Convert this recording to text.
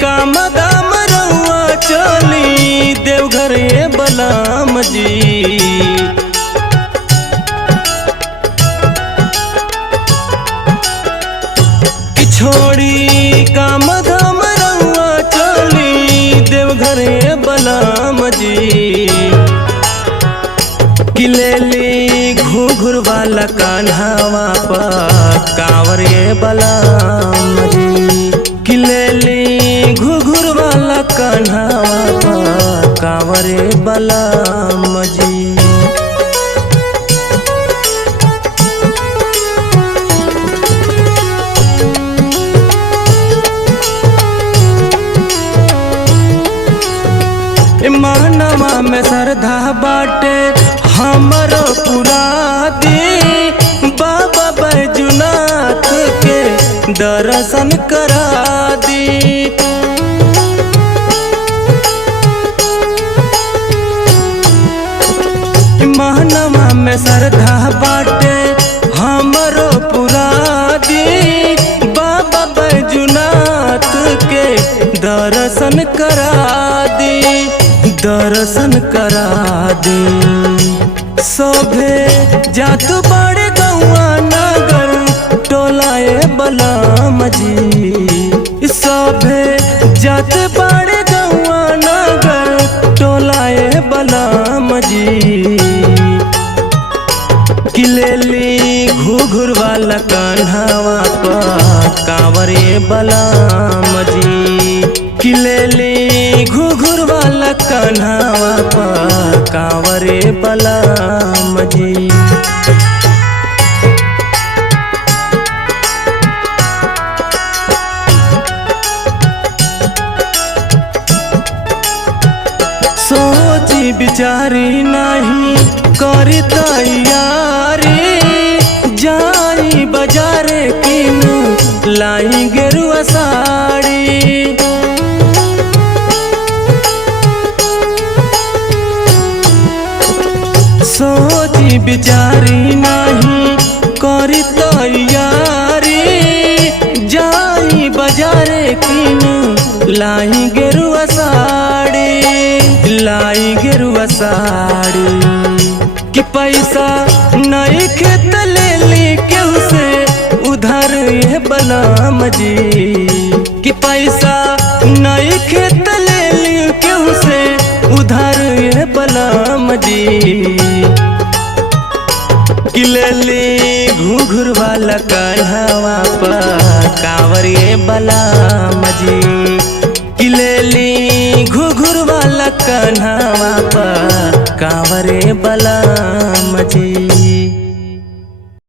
काम दाम रउआ चली देवघर ये बलराम जी। छोड़ी काम धाम रउआ चली देवघर ये बलराम जी। किलेली घुघुर वाला कान्हावा पर कांवर ये बलराम जी। किलेली घुघुर वाला कान्हावा पर कांवर ये बलराम जी। मानवा में श्रद्धा बाटे हमरो पुरा दी बाबा बैजुनाथ के दर्शन करा दी। मानवा में श्रद्धा बाटे हमरो पुरा दी बाबा बैजुनाथ के दर्शन करा दी। दर्शन करा दी सभे जात बड़े गौआ नगर टोलाए बलराम जी। सभे जात बड़े गौआ नगर टोलाए बलराम जी। किलेली घुघुर वाला कान्हावा पर कांवर ये बलराम जी। किलेली घुघुर वाला कान्हावा पर कांवर ये बलराम जी। सोची बिचारी नहीं करी तैयारी जाई बाजारे किन लाई गेरुआ साड़ी। सोची बिचारी नहीं करी तैयारी जाई बाजारे किन लाई गेरुआ साड़ी। लाई गेरुआ साड़ी कि पैसा नहीं खेत ले ली केहू से उधार ये बलराम जी। कि पैसा नहीं खेत ले ली केहू से उधार ये बलराम जी। किलेली घुघुर वाला कान्हावा पर कांवर ये बलराम जी। किलेली घुघुर वाला कान्हावा पर कांवर ये बलराम जी।